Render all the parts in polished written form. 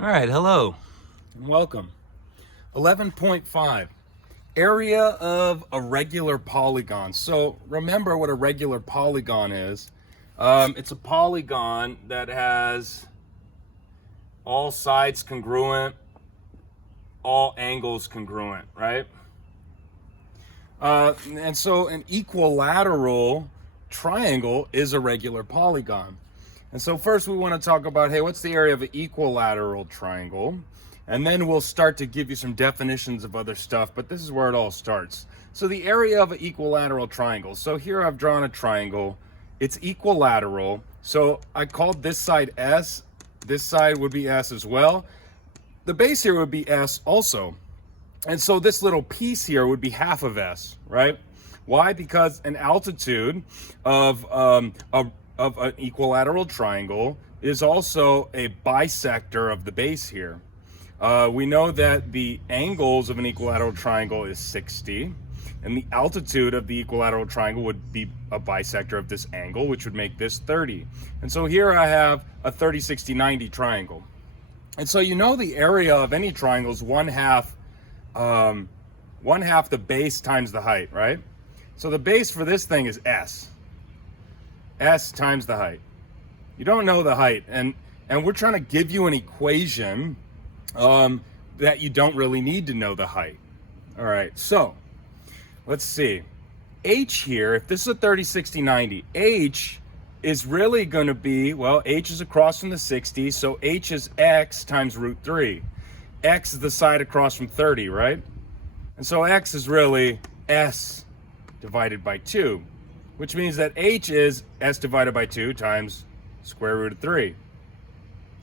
All right, hello. And welcome. 11.5, area of a regular polygon. So remember what a regular polygon is. It's a polygon that has all sides congruent, all angles congruent, right? And so an equilateral triangle is a regular polygon. And so first we want to talk about, hey, what's the area of an equilateral triangle? And then we'll start to give you some definitions of other stuff, but this is where it all starts. So the area of an equilateral triangle. So here I've drawn a triangle. It's equilateral. So I called this side S. This side would be S as well. The base here would be S also. And so this little piece here would be half of S, right? Why? Because an altitude of an equilateral triangle is also a bisector of the base here. We know that the angles of an equilateral triangle is 60, and the altitude of the equilateral triangle would be a bisector of this angle, which would make this 30. And so here I have a 30, 60, 90 triangle. And so you know the area of any triangle is one half the base times the height, right? So the base for this thing is S. S times the height. You don't know the height, and we're trying to give you an equation that you don't really need to know the height. All right, so let's see. H here, if this is a 30, 60, 90, H is really going to be, well, H is across from the 60, so H is X times root 3. X is the side across from 30, right? And so X is really S divided by 2, which means that H is S divided by 2 times square root of 3.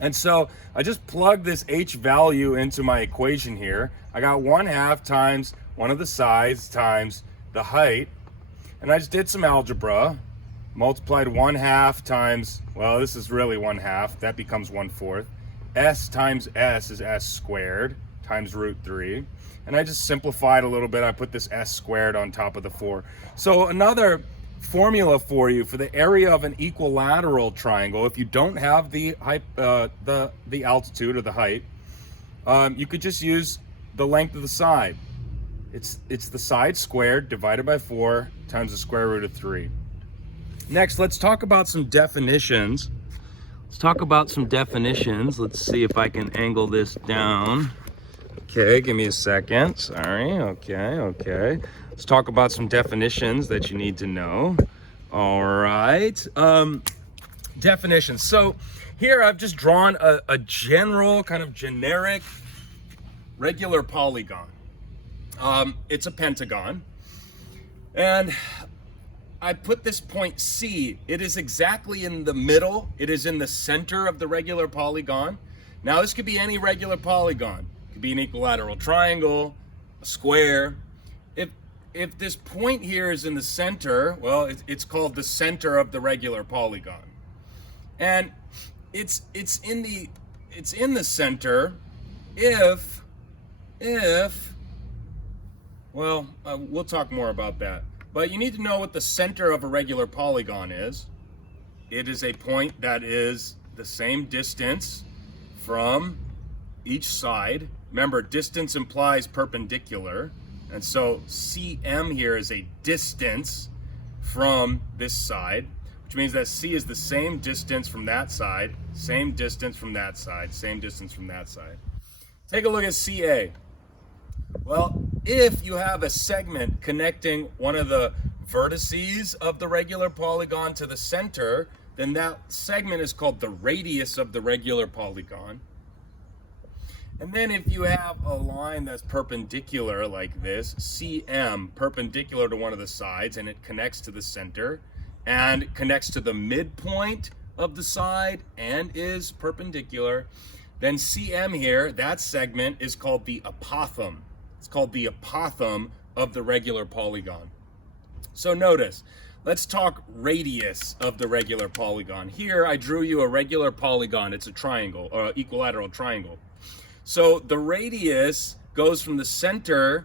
And so I just plugged this H value into my equation here. I got 1/2 times one of the sides times the height. And I just did some algebra, multiplied 1/2 times, well, this is really 1/2, that becomes 1/4. S times S is S squared times root 3. And I just simplified a little bit. I put this S squared on top of the 4. So another formula for you for the area of an equilateral triangle, if you don't have the height, the altitude or the height, you could just use the length of the side. It's the side squared divided by 4 times the square root of 3. Next, let's talk about some definitions. Let's see if I can angle this down. Okay, give me a second. Sorry. Okay. Let's talk about some definitions that you need to know. All right. Definitions. So here I've just drawn a general, kind of generic, regular polygon. It's a pentagon. And I put this point C. It is exactly in the middle. It is in the center of the regular polygon. Now this could be any regular polygon. It could be an equilateral triangle, a square. If this point here is in the center, well, it's called the center of the regular polygon. And it's in the center if well, we'll talk more about that. But you need to know what the center of a regular polygon is. It is a point that is the same distance from each side. Remember, distance implies perpendicular. And so CM here is a distance from this side, which means that C is the same distance from that side, same distance from that side, same distance from that side. Take a look at CA. Well, if you have a segment connecting one of the vertices of the regular polygon to the center, then that segment is called the radius of the regular polygon. And then if you have a line that's perpendicular like this, CM, perpendicular to one of the sides, and it connects to the center and connects to the midpoint of the side and is perpendicular, then CM here, that segment is called the apothem. It's called the apothem of the regular polygon. So notice, let's talk radius of the regular polygon. Here I drew you a regular polygon. It's a triangle, or an equilateral triangle. So the radius goes from the center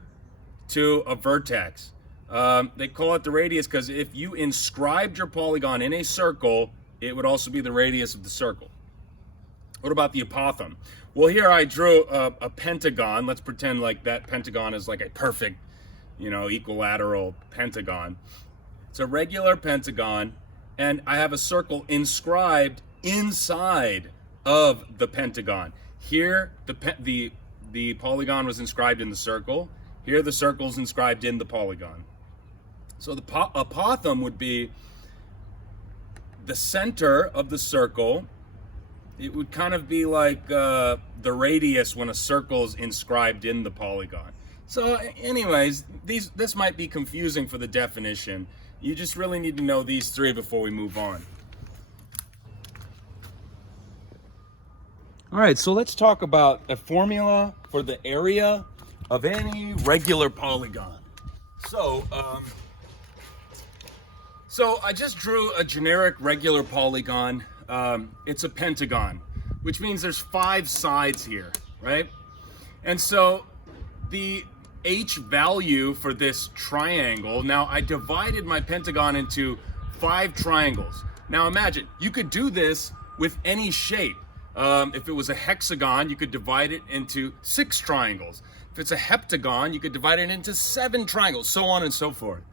to a vertex. They call it the radius because if you inscribed your polygon in a circle, it would also be the radius of the circle. What about the apothem? Well, here I drew a pentagon. Let's pretend like that pentagon is like a perfect, equilateral pentagon. It's a regular pentagon, and I have a circle inscribed inside of the pentagon. Here, the polygon was inscribed in the circle. Here, the circle is inscribed in the polygon. So the apothem would be the center of the circle. It would kind of be like the radius when a circle is inscribed in the polygon. So anyways, this might be confusing for the definition. You just really need to know these three before we move on. All right, so let's talk about a formula for the area of any regular polygon. So I just drew a generic regular polygon. It's a pentagon, which means there's 5 sides here, right? And so the H value for this triangle, now I divided my pentagon into 5 triangles. Now imagine, you could do this with any shape. If it was a hexagon, you could divide it into 6 triangles. If it's a heptagon, you could divide it into 7 triangles, so on and so forth.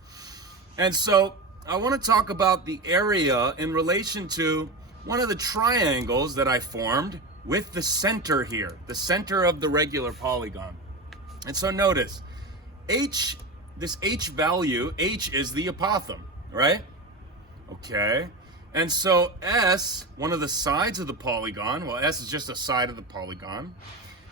And so I want to talk about the area in relation to one of the triangles that I formed with the center here, the center of the regular polygon. And so notice, this H value, H is the apothem, right? Okay. And so S, one of the sides of the polygon, well, S is just a side of the polygon.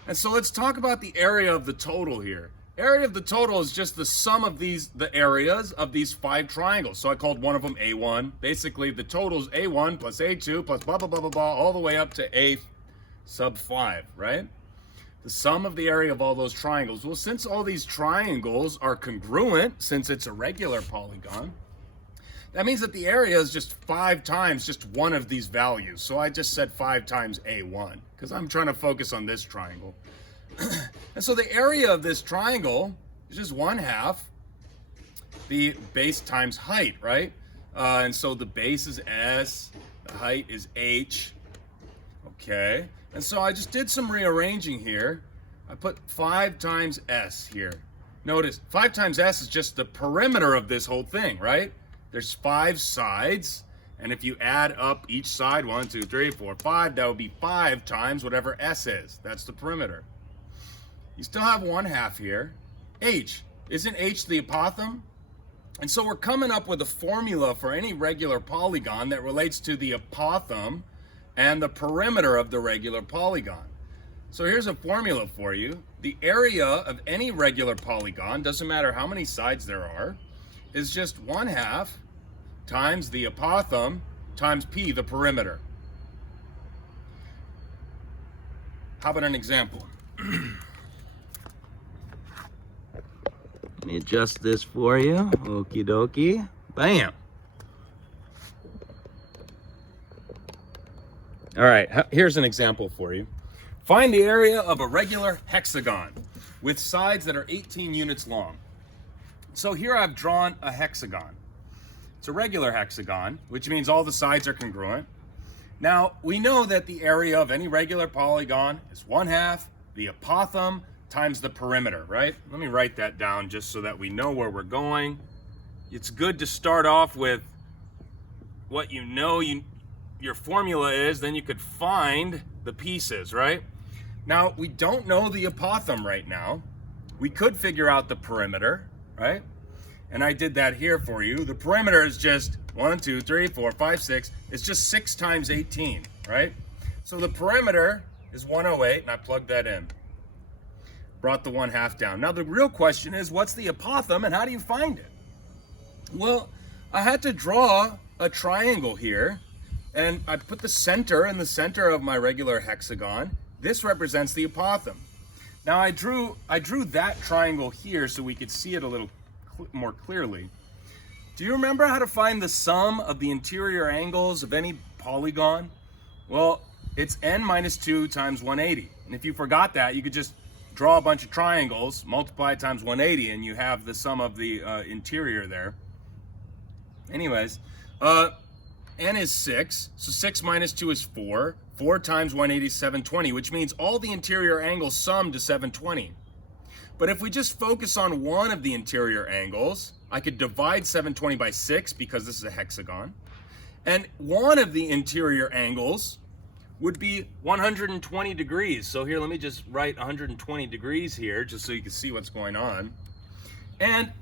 And so let's talk about the area of the total here. Area of the total is just the sum of the areas of these 5 triangles. So I called one of them A1. Basically, the total is A1 plus A2 plus blah, blah, blah, blah, blah, all the way up to A sub 5, right? The sum of the area of all those triangles. Well, since all these triangles are congruent, since it's a regular polygon, that means that the area is just 5 times just one of these values. So I just said 5 times A1, because I'm trying to focus on this triangle. And so the area of this triangle is just 1/2 the base times height, right? And so the base is S, the height is H. Okay, and so I just did some rearranging here. I put 5 times S here. Notice 5 times S is just the perimeter of this whole thing, right? There's 5 sides, and if you add up each side, 1, 2, 3, 4, 5, that would be 5 times whatever S is. That's the perimeter. You still have 1/2 here. H, isn't H the apothem? And so we're coming up with a formula for any regular polygon that relates to the apothem and the perimeter of the regular polygon. So here's a formula for you. The area of any regular polygon, doesn't matter how many sides there are, is just 1/2 times the apothem times P, the perimeter. How about an example? Let me adjust this for you. Okie dokie. Bam. All right, here's an example for you. Find the area of a regular hexagon with sides that are 18 units long. So here I've drawn a hexagon. It's a regular hexagon, which means all the sides are congruent. Now, we know that the area of any regular polygon is 1/2 the apothem times the perimeter, right? Let me write that down just so that we know where we're going. It's good to start off with what you know your formula is, then you could find the pieces, right? Now, we don't know the apothem right now. We could figure out the perimeter, right? And I did that here for you. The perimeter is just 1, 2, 3, 4, 5, 6. It's just 6 times 18, right? So the perimeter is 108, and I plugged that in. Brought the 1/2 down. Now the real question is, what's the apothem and how do you find it? Well, I had to draw a triangle here, and I put the center in the center of my regular hexagon. This represents the apothem. Now I drew that triangle here so we could see it a little more clearly. Do you remember how to find the sum of the interior angles of any polygon? Well, it's n minus 2 times 180. And if you forgot that, you could just draw a bunch of triangles, multiply it times 180, and you have the sum of the interior there. Anyways, n is 6, so 6 minus 2 is 4. 4 times 180 is 720, which means all the interior angles sum to 720. But if we just focus on one of the interior angles, I could divide 720 by 6 because this is a hexagon. And one of the interior angles would be 120 degrees. So here, let me just write 120 degrees here just so you can see what's going on. And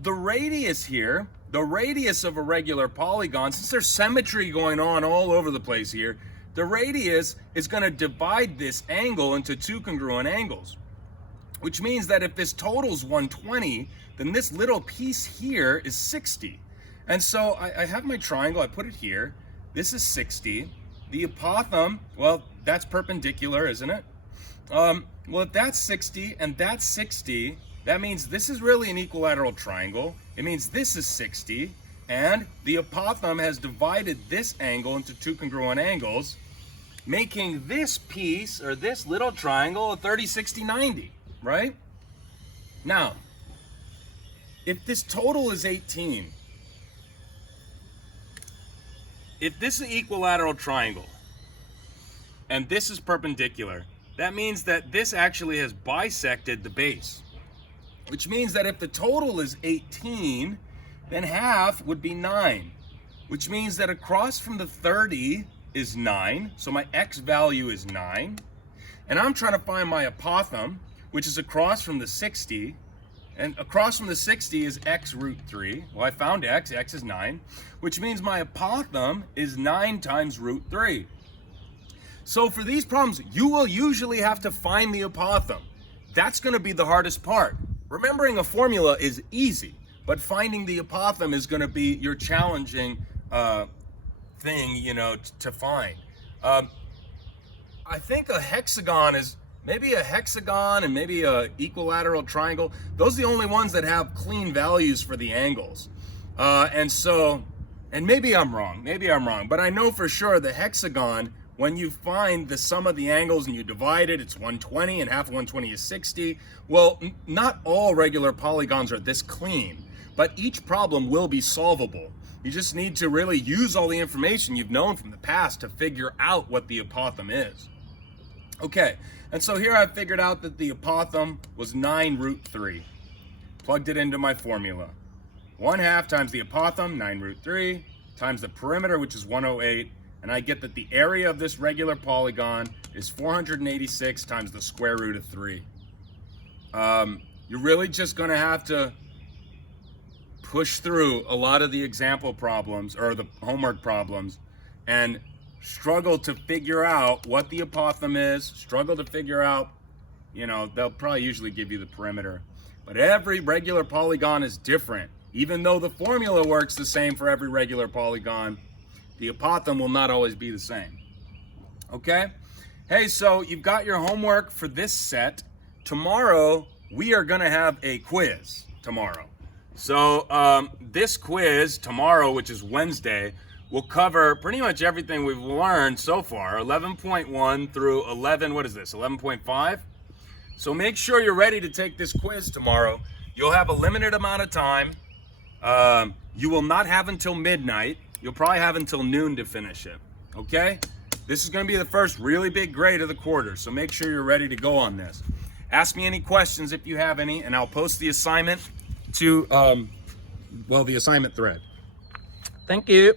the radius here, the radius of a regular polygon, since there's symmetry going on all over the place here, the radius is going to divide this angle into two congruent angles, which means that if this totals 120, then this little piece here is 60. And so I have my triangle, I put it here. This is 60. The apothem, well, that's perpendicular, isn't it? Well, if that's 60 and that's 60, that means this is really an equilateral triangle. It means this is 60, and the apothem has divided this angle into two congruent angles, making this piece, or this little triangle, a 30, 60, 90, right? Now, if this total is 18, if this is an equilateral triangle, and this is perpendicular, that means that this actually has bisected the base, which means that if the total is 18, then half would be 9, which means that across from the 30 is 9, so my x value is 9, and I'm trying to find my apothem, which is across from the 60, and across from the 60 is x root 3. Well, I found x is 9, which means my apothem is 9 times root 3. So for these problems, you will usually have to find the apothem. That's going to be the hardest part. Remembering a formula is easy, but finding the apothem is going to be your challenging thing, you know, to find. I think a hexagon is maybe a hexagon and maybe a equilateral triangle. Those are the only ones that have clean values for the angles. And maybe I'm wrong, but I know for sure the hexagon, when you find the sum of the angles and you divide it, it's 120, and half of 120 is 60. Well, not all regular polygons are this clean, but each problem will be solvable. You just need to really use all the information you've known from the past to figure out what the apothem is. Okay, and so here I've figured out that the apothem was 9 root 3. Plugged it into my formula. 1/2 times the apothem, 9 root 3, times the perimeter, which is 108, and I get that the area of this regular polygon is 486 times the square root of 3. You're really just going to have to push through a lot of the example problems or the homework problems and struggle to figure out what the apothem is, struggle to figure out, you know, they'll probably usually give you the perimeter. But every regular polygon is different. Even though the formula works the same for every regular polygon, the apothem will not always be the same. Okay? Hey, so you've got your homework for this set. Tomorrow, we are going to have a quiz tomorrow. So this quiz tomorrow, which is Wednesday, will cover pretty much everything we've learned so far, 11.1 through 11.5? So make sure you're ready to take this quiz tomorrow. You'll have a limited amount of time. You will not have until midnight. You'll probably have until noon to finish it, okay? This is going to be the first really big grade of the quarter, so make sure you're ready to go on this. Ask me any questions if you have any, and I'll post the assignment to, the assignment thread. Thank you.